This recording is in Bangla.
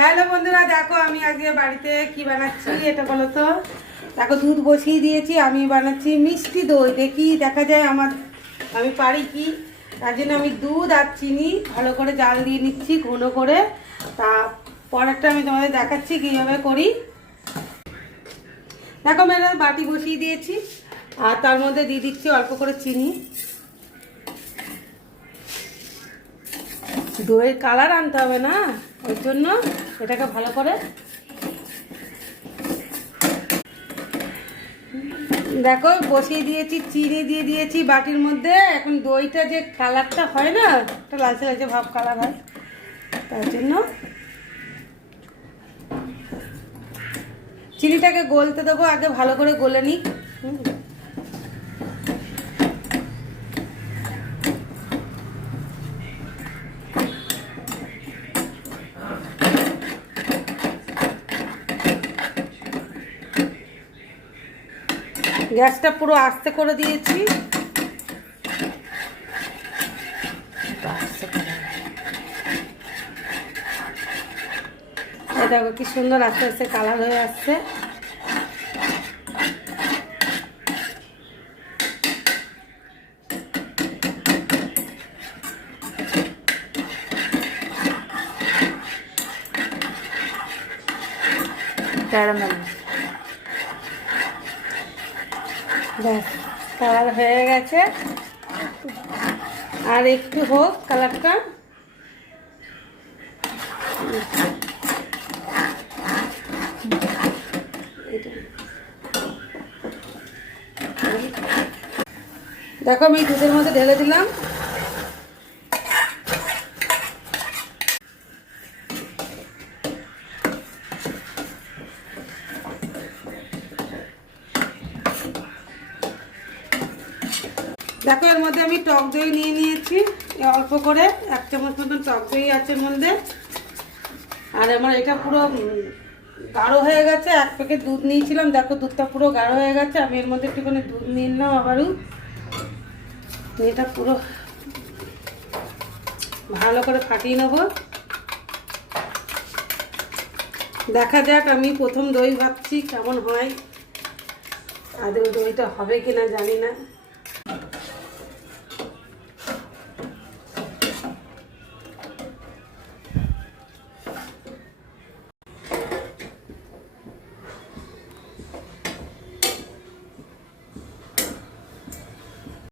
হ্যালো বন্ধুরা, দেখো আমি আজকে বাড়িতে কি বানাচ্ছি এটা বলো তো। দেখো দুধ বসিয়ে দিয়েছি, আমি বানাচ্ছি মিষ্টি দই। দেখা যায় আমি পারি কি। তার জন্য আমি দুধ আর চিনি ভালো করে জাল দিয়ে নিচ্ছি ঘন করে। তা পরেরটা আমি তোমাদের দেখাচ্ছি কীভাবে করি। দেখো আমি একটা বাটি বসিয়ে দিয়েছি আর তার মধ্যে দিয়ে দিচ্ছি অল্প করে চিনি। দইয়ের কালার আনতে হবে না, ওই জন্য এটাকে ভালো করে দেখো বসিয়ে দিয়েছি, চিনি দিয়ে দিয়েছি বাটির মধ্যে। এখন দইটা যে কালারটা হয় না, একটা লালচে লালচে ভাব কালার হয়, তার জন্য চিনিটাকে গলতে দেবো। আগে ভালো করে গলে নিই। গ্যাসটা পুরো আস্তে করে দিয়েছি। দেখো কি সুন্দর আস্তে আস্তে কালার হয়ে আসছে। ব্যাস কালার হয়ে গেছে, আর একটু হোক কালারটা। দেখো আমি দুধের মধ্যে ঢেলে দিলাম। দেখো এর মধ্যে আমি টক দই নিয়ে নিয়েছি অল্প করে, 1 চামচ মতন টক দই আছে এর মধ্যে। আর আমার এটা পুরো গাঢ় হয়ে গেছে। 1 প্যাকেট দুধ নিয়েছিলাম, দেখো দুধটা পুরো গাঢ় হয়ে গেছে। আমি এর মধ্যে একটুখানি দুধ নিয়ে নিলাম আবারও। এটা পুরো ভালো করে ফাটিয়ে নেব। দেখা যাক, আমি প্রথম দই ভাবছি কেমন হয়, আদৌ দইটা হবে কিনা জানি না।